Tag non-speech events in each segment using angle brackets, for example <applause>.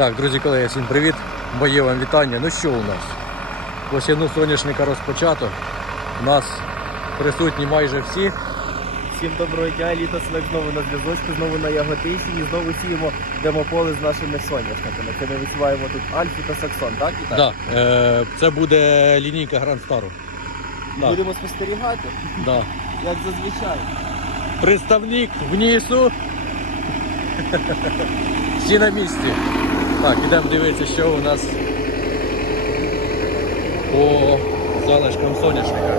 Так, друзі, колеги, всім привіт. Моє вам вітання. Ну що у нас? Посівну соняшника розпочато. У нас присутні майже всі. Всім доброго дня, літо Селек знову на зв'язочку, знову на яготисі і знову сіємо демополе з нашими соняшниками. Це ми висіваємо тут Альфу та Саксон, так? І так? Да, е, це буде лінійка Гранд Стару. Будемо спостерігати, Да. як зазвичай. Представник внизу. Всі на місці. Так, ідемо дивитися, що у нас по залишкам соняшника.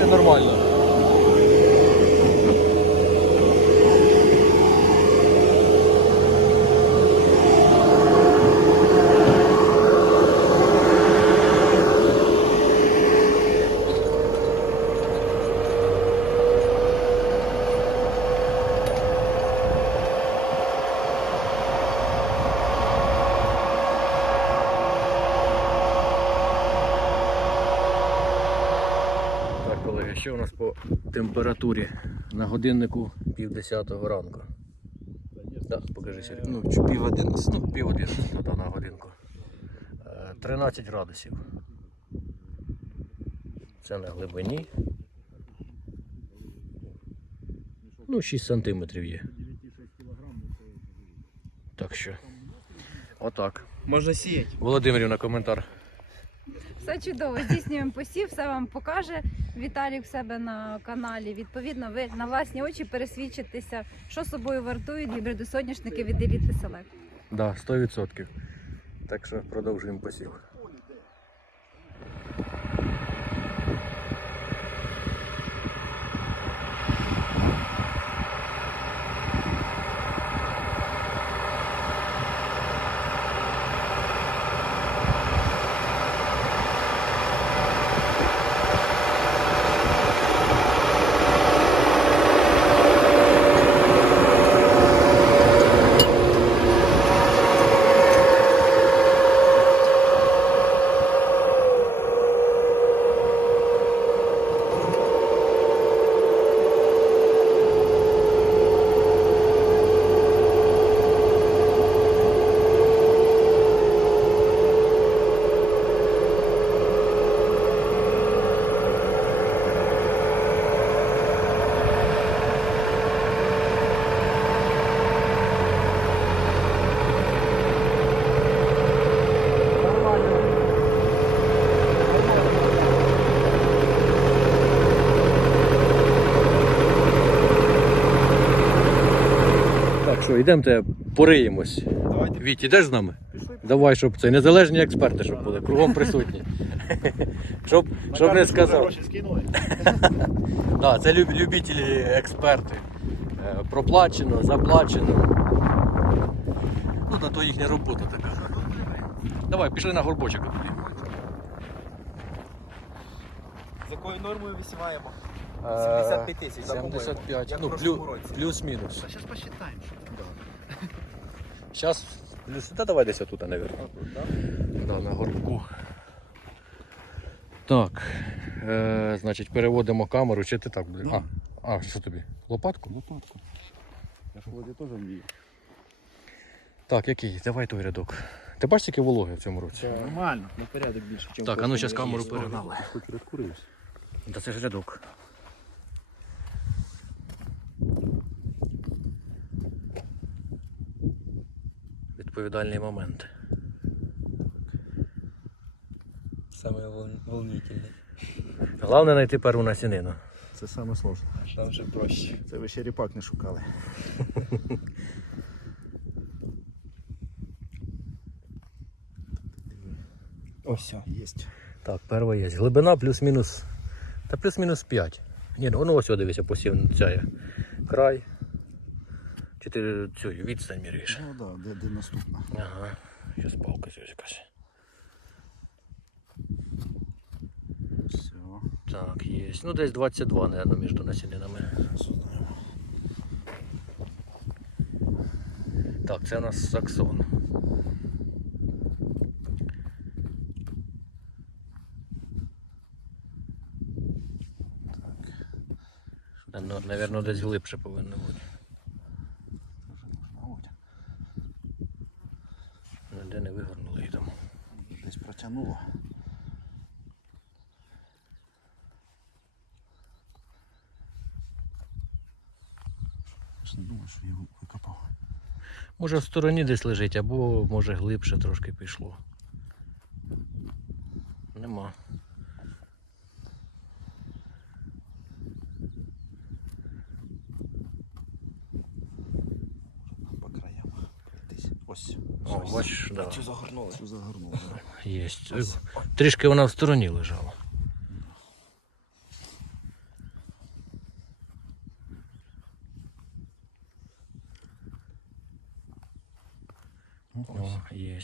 Це нормально. Температурі на годиннику пів десятого ранку. Так, покажи Сергій. Ну, чи пів одинадцять, ну, пів одинадцятого на годинку. Е, 13 градусів. Це на глибині. Ну, 6 сантиметрів є. Так що. Отак. Можна сіяти. Володимирівна, коментар. Все чудово, здійснюємо посів, все вам покаже Віталік в себе на каналі. Відповідно, ви на власні очі пересвідчитеся, що собою вартують гібриди соняшники еліти селек. Так, Да, 100%. Так що продовжуємо посів. Так що, йдемте пориємось. Давайте Віть, ідеш з нами? пішли. Давай, щоб це незалежні експерти, щоб були, кругом присутні. <laughs> Щоб, щоб не сказав. <laughs> Да, це люб, любителі експерти. Е, Проплачено, заплачено. Ну, та то їхня робота така. Давай, пішли на горбочок туди. З якою нормою висіваємо? Е, 75 тисяч, 75, ну, в прошлому плю, плюс-мінус. Зараз посчитаємо. Зараз плюс, та давай десь отут, мабуть. Да, на горбку. Так. Е, значить, переводимо камеру, чи ти так буде? А, а, що тобі? Лопатку? Лопатку. Я ж вроді теж вмію. Так, який? Давай той рядок. Ти бачиш, які вологи в цьому році? Нормально, на порядок більше, ніж Так, а ну зараз камеру перегнали. Хоч розкурився. Та це ж рядок. Відповідальний момент. Саме волнительне. Головне знайти перву насінину. Це саме сложне. Там вже проще. Це ви ще ріпак не шукали. Ось все. Єсть. Так, перша є. Глибина плюс-мінус. Та плюс-мінус 5. Ні, ну воно ось дивися, посів ця є. Край. Чи ти цю відстань міряєш? Ну так, да, де, де наступна. Ага. Щас палка ось якась. Все. Так, є. Ну десь 22, мабуть, між насінинами. Так, це у нас саксон. Ну, Навірно, десь глибше повинно бути. Де не вигорнули її там. Я ж не думаю, що його викопав. Може в стороні десь лежить, або може глибше трошки пішло. Нема. Ось. О, бачиш, да. Цю загорнули. Цю загорнуло. Є. Трішки вона в стороні лежала. О, є.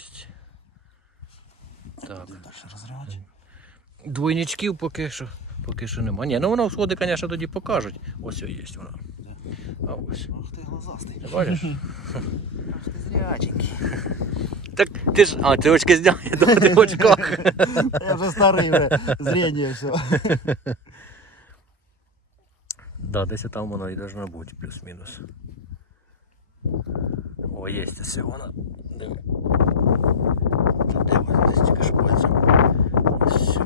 Так. Далі розривати. Двойничків поки що, поки що нема. Ні, ну воно сходи, звісно, тоді покажуть. Ось є вона. А ось. Ах ти глазастий. Ти <laughs> бачиш? Ах ти зряченький. Так ти ж. А, ти очки зняв, я думаю, ти в очках. <laughs> Я вже старий, вже зріння все. Да, десь там воно і должно бути, плюс-мінус. О, є ось вона. Де, Та де вона десь тільки ж пальцем. Ось.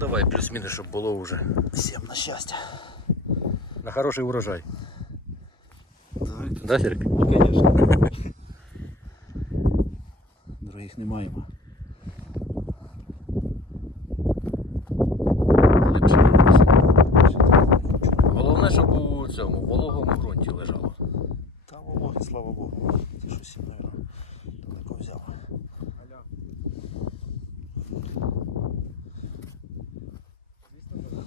давай, плюс-мінус, щоб було вже. Всім на щастя. На хороший урожай. Да, Серик? Звісно. Дорогих не маємо. Головне, щоб у цьому вологому ґрунті лежало. Та вологи, слава Богу. Ти щось, мабуть, далеко взяв. Є випадні.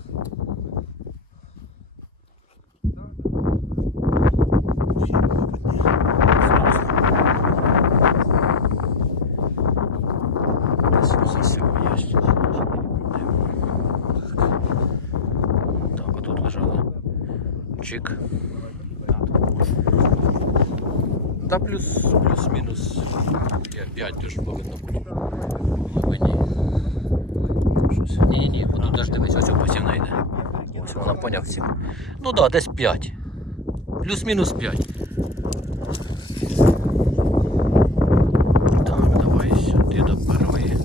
Десь ось ось цього є. Так, отут лежало. Чик. Та плюс, плюс-мінус 5 теж повинно бути. Глибині. Щось. Ні, ні, отут аж дивись, ось посівна йде. Ось вона поняв цим. Ну так, да, десь 5. Плюс-мінус 5. Так, давай сюди до першої.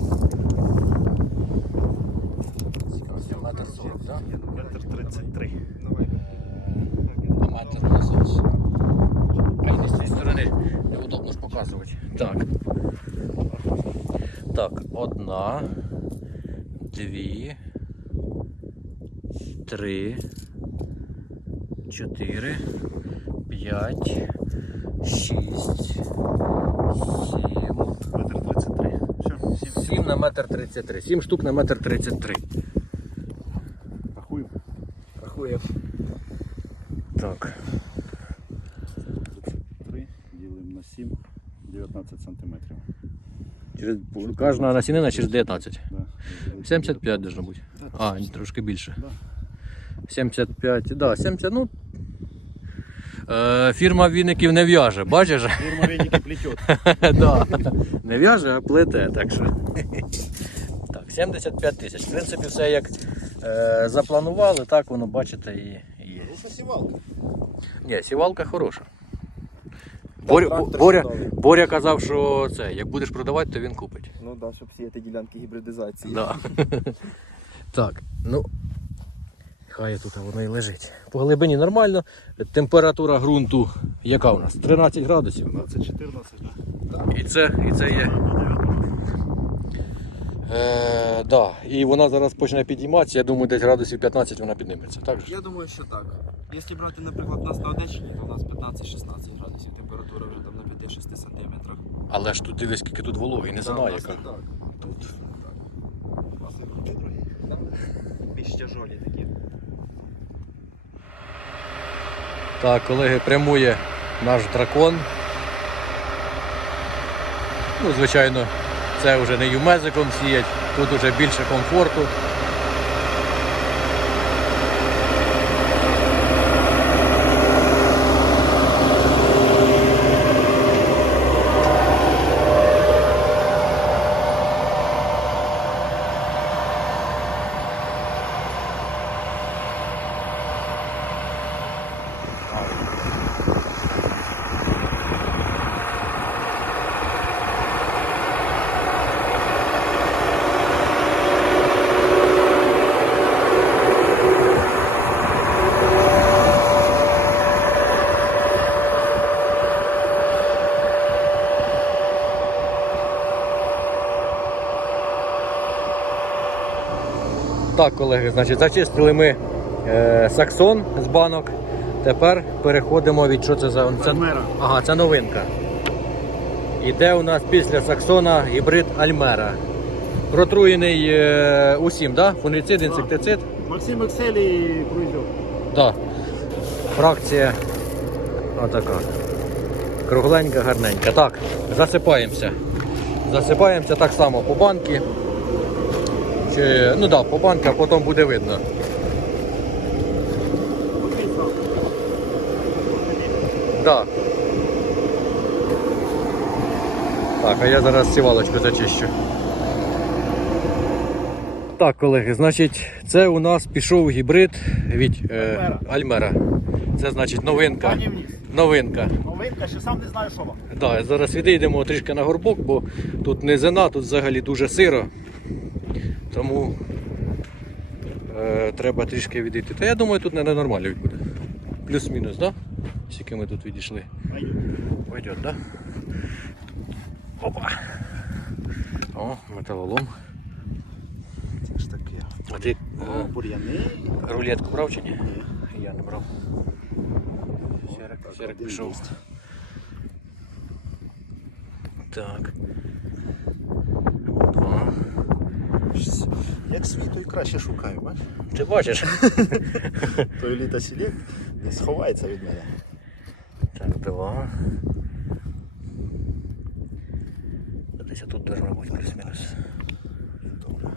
Метр 40, так? Метр 33. А метр у нас ось. А й не з цієї сторони неудобно ж показувати. Так. Так, одна, дві, три, чотири, п'ять, шість, сім. Метр 33. Все, сім. На метр тридцять три. Сім штук на метр тридцять три. Рахуємо. Рахуємо. Так. 3 ділимо на 7, 19 сантиметрів. Через, кожна насінина через 19. Да. 75 должно бути. А, трошки більше. Да. 75, да, 70, ну. Е, фірма віників не в'яже, бачиш? Фірма веники плетет. <laughs> да. Не в'яже, а плете, так що. Так, 75 тисяч. В принципі, все як е, запланували, так воно, бачите, і, є. Це сівалка. Ні, сівалка хороша. Боря, Боря. Боря казав, що це, як будеш продавати, то він купить. Ну так, да, щоб сіяти ділянки гібридизації. Да. <laughs> <laughs> так, ну. Хай тут воно і лежить. По глибині нормально. Температура ґрунту яка у нас? 13 градусів. 12-14, да. І це, і це є. Е, да. І вона зараз почне підійматися, я думаю, десь градусів 15 вона підніметься. Так же? Я думаю, що так. Якщо брати, наприклад, нас на Одещині, то у нас 15-16 градусів температура вже там на 5-6 сантиметрах. Але ж тут дивись, скільки тут вологи, не знаю яка. Так. Тут. У вас і другі. Більш тяжолі Так, колеги, прямує наш дракон. Ну, звичайно, це вже не юмезиком сіять, тут вже більше комфорту. Так, колеги, значить, зачистили ми е, саксон з банок. Тепер переходимо від що це за. Це, ага, це новинка. Іде у нас після саксона гібрид Альмера. Протруєний е, усім, да? фунгіцид, інсектицид. Максим Екселі пройдет. Да. Фракція отака. Кругленька, гарненька. Так, засипаємося. Засипаємося так само по банки. Чи, ну так, да, по банки, а потім буде видно. Да. Так, а я зараз сівалочку зачищу. Так, колеги, значить, це у нас пішов гібрид від е, Альмера. Це значить новинка. Новинка. Новинка, ще сам не знаю, що вам. Да, зараз відійдемо трішки на горбок, бо тут низина, тут взагалі дуже сиро. Тому е, треба трішки відійти. Та я думаю, тут не нормально буде. Плюс-мінус? Да? Скільки ми тут відійшли. Пойдет, да? Опа. О, металолом. Це ж таке. А ти О, е, бур'яни. рулетку брав чи ні? Ні. Я не брав. Серик, Серик пішов. Так. Два. Як свій, той краще шукаю, бачиш? Ти бачиш? <laughs> Той літа селект не сховається від мене. Так, два. Десь тут должно бути плюс-мінус. Добре.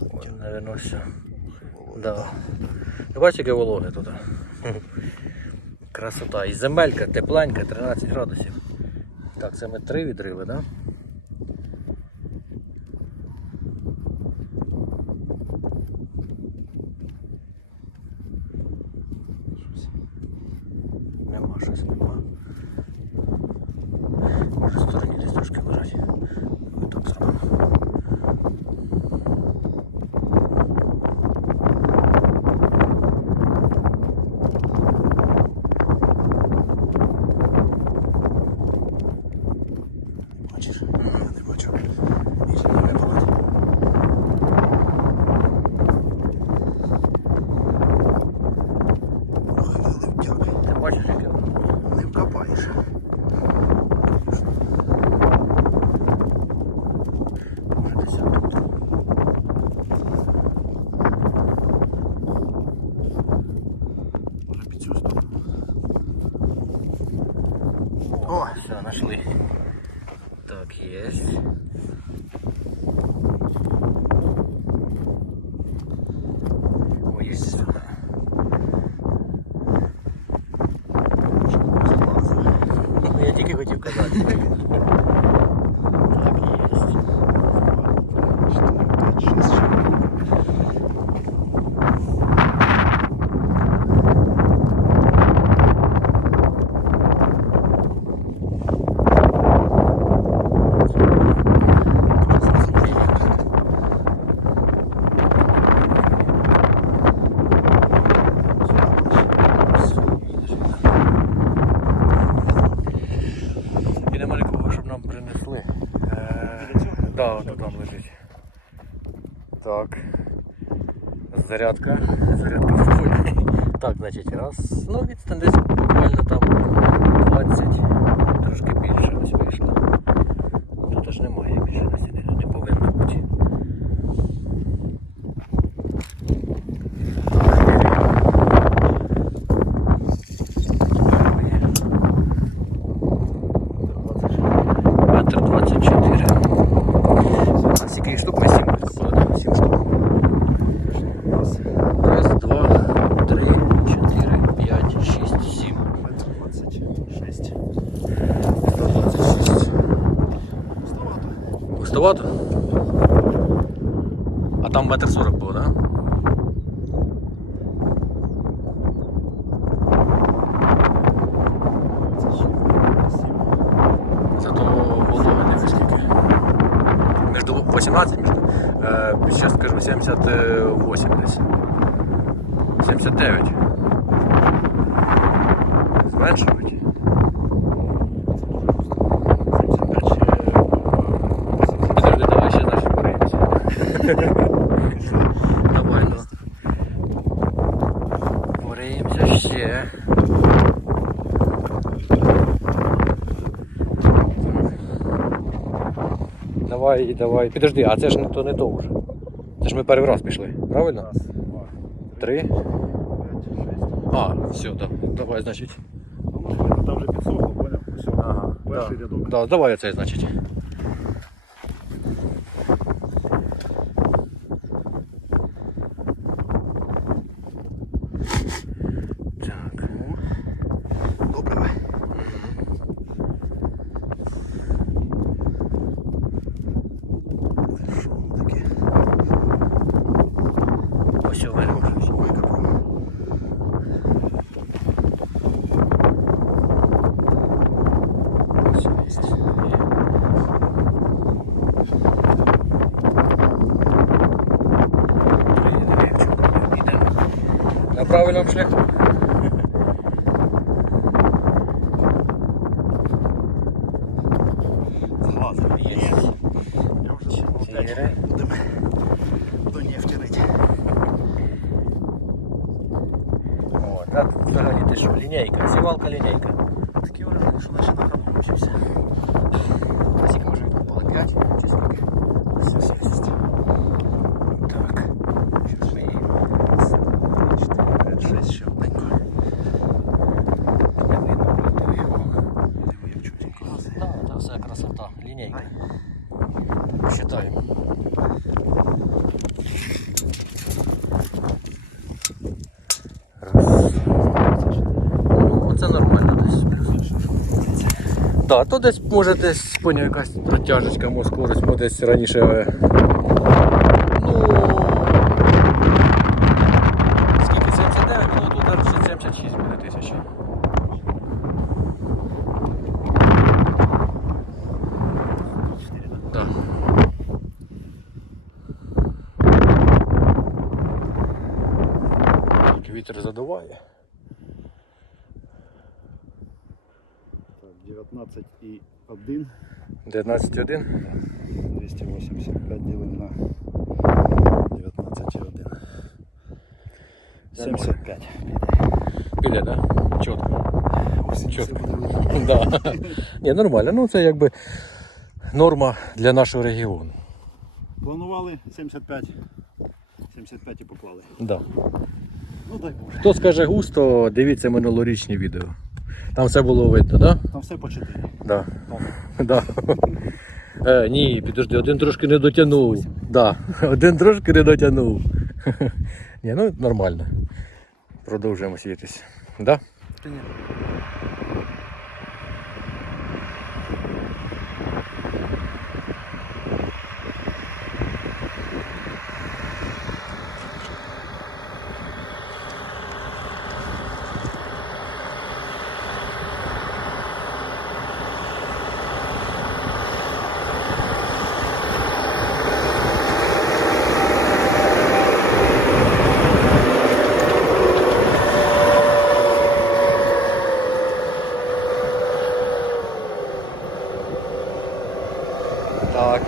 Ой, Наверно, все. Да. Ти бачиш, яке вологе тут? <laughs> Красота. І земелька тепленька, 13 градусів. Так, це ми три відрили, так? Да? Нема щось нема. Може в стороні десь трошки лежать. Ми так зробимо. Бачиш? Я не бачу. Більше не випалить. Ой, не втяг. Ти бачиш, яке воно? Не вкопаєш. Може десь отут. Може під цю сторону. О, все, нашли. Так, есть. О, есть все. Я тільки хотів казати. Так, есть. Чотири, п'ять, шість, сім. І нема нікого, щоб нам принесли. Е, да, от там лежить. Так. Зарядка. Зарядка в полі. <laughs> Так, значить, раз. Ну, відстань десь буквально там 20, трошки більше ось вийшло. Тут аж немає більше не повинно бути. Метр 24. А скільки їх штук ми сім відкопали, так? Сім штук. Раз, два, три, чотири, п'ять, шість, сім. Метр двадцять шість. 126. Пустовато? А там метр сорок було, так? Да? Зато волога не скільки. Між 18, між, е, зараз скажу 78 десь. 79. Зменшувати? Давай, давай. Підожди, а це ж не то не то вже. Це ж ми перший раз пішли, правильно? Раз, два, Три. шість. А, все, да. давай, значить. Ну, Там вже підсохло, поняв? Все. Ага, Перший да. рядок. Да, давай оцей, значить. На правильному шляху. Зглазив. Є. Я вже опять Сіре. будемо до нефті рити. О, так, взагалі ти що, лінійка, сівалка лінійка. Так, то десь може десь поняв якась протяжечка, може скорость, ми десь раніше. е, Ну. Скільки? 79, ну тут зараз 76 буде тисяча. Так. Тільки Вітер задуває. Так, 19 і 1. 19,1. 285 ділимо на 19 і 1. 75. Піде, так? Да? Чітко. Ось Чітко. <laughs> Да. Ні, нормально. Ну це якби норма для нашого регіону. Планували 75. 75 і поклали. Да. Ну дай Боже. Хто скаже густо, дивіться минулорічні відео. Там все було видно, так? Да? Там все по 4. Да. <laughs> Да. Е, ні, підожди, один трошки не дотягнув. Да. <laughs> Один трошки не дотягнув. <laughs> Ні, ну нормально. Продовжуємо сіятись. Да? Так,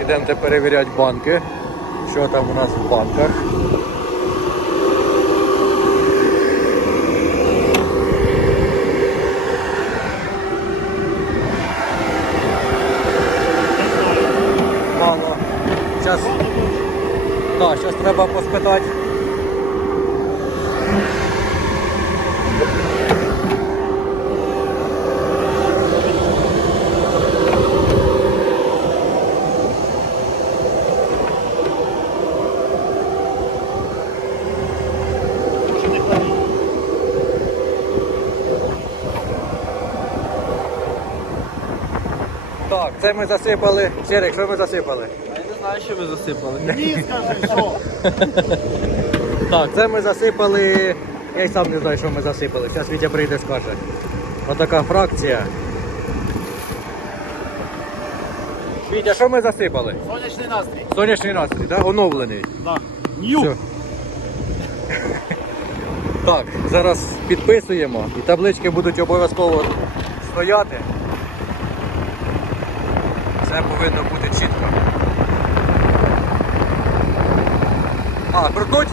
ідемо перевіряти банки. Що там у нас в банках. Мало. Зараз, так, зараз треба поспитати. Так, це ми засипали. Серик, що ми засипали? Я не знаю, що ви засипали. Ні, скажи, що? <laughs> Так, це ми засипали. Я й сам не знаю, що ми засипали. Зараз Вітя прийде скаже. Отака фракція. Вітя, що ми засипали? Сонячний настрій. Сонячний настрій, да? оновлений. Да. Нью. Все. Так, зараз підписуємо і таблички будуть обов'язково стояти все повинно бути чітко. А, крутнуть?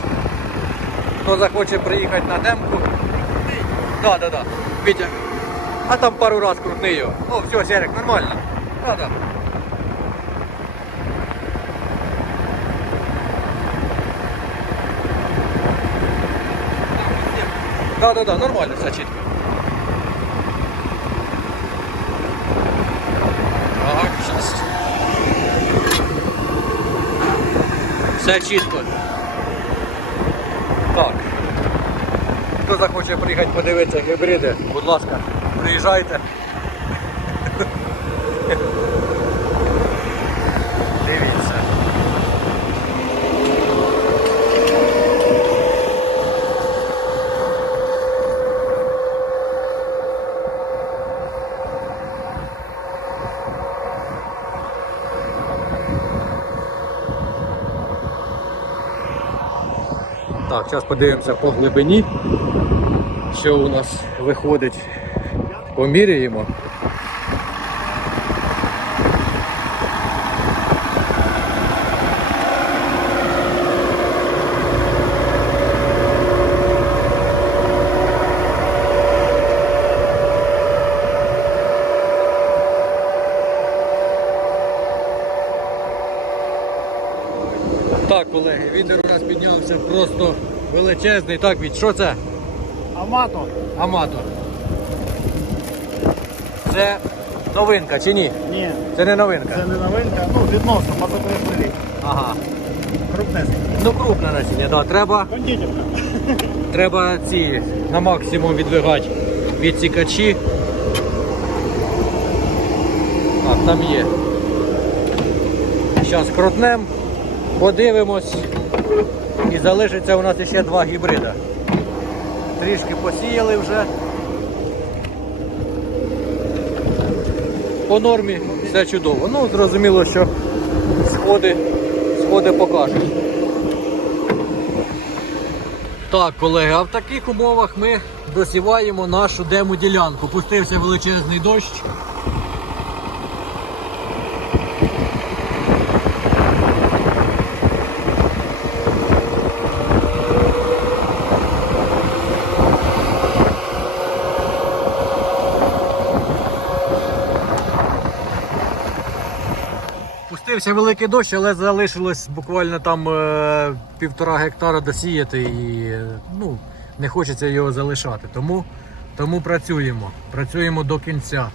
Хто захоче приїхати на демку? Да, да, да. Вітя. А там пару раз крутни його. О, все, Серик, нормально. Да, да. Да, да, да, нормально, все чітко. Все чітко. Так. Хто захоче приїхати подивитися гібриди, будь ласка, приїжджайте. Дивіться. Так, зараз подивимося по глибині, що у нас виходить. Поміряємо. Так, колеги, вітер у нас піднявся просто величезний. Так, від що це? Амато. Аматор. Це новинка чи ні? Ні, Це не новинка. це не новинка, ну відносно, мазопресний рік. Ага. Крупнесенький. Ну крупне насіння, да. Треба, Кондитерка. <laughs> треба ці на максимум відвигати відсікачі. Так, там є. Зараз крутнем, подивимось. І залишиться у нас ще два гібрида. Трішки посіяли вже. По нормі все чудово. Ну, зрозуміло, що сходи, сходи покажуть. Так, колеги, а в таких умовах ми досіваємо нашу демо-ділянку. Пустився величезний дощ. Пустився великий дощ, але залишилось буквально там е, півтора гектара досіяти і е, ну, не хочеться його залишати. Тому, тому працюємо. Працюємо до кінця.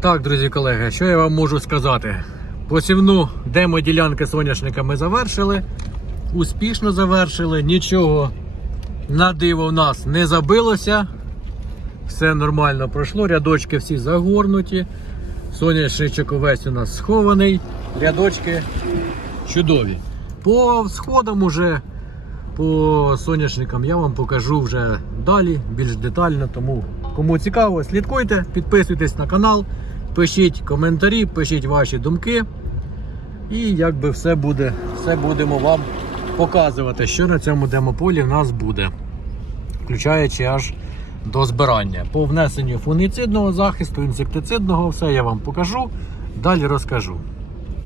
Так, друзі колеги, що я вам можу сказати? Посівну демо-ділянки соняшника ми завершили. Успішно завершили, нічого на диво в нас не забилося. Все нормально пройшло, рядочки всі загорнуті. Соняшничок увесь у нас схований, рядочки чудові. По сходам уже, по соняшникам я вам покажу вже далі, більш детально. Тому кому цікаво, слідкуйте, підписуйтесь на канал, пишіть коментарі, пишіть ваші думки. І якби все буде, все будемо вам показувати, що на цьому демополі в нас буде, включаючи аж до збирання. По внесенню фунгіцидного захисту, інсектицидного, все я вам покажу, далі розкажу.